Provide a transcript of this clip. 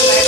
Thank you.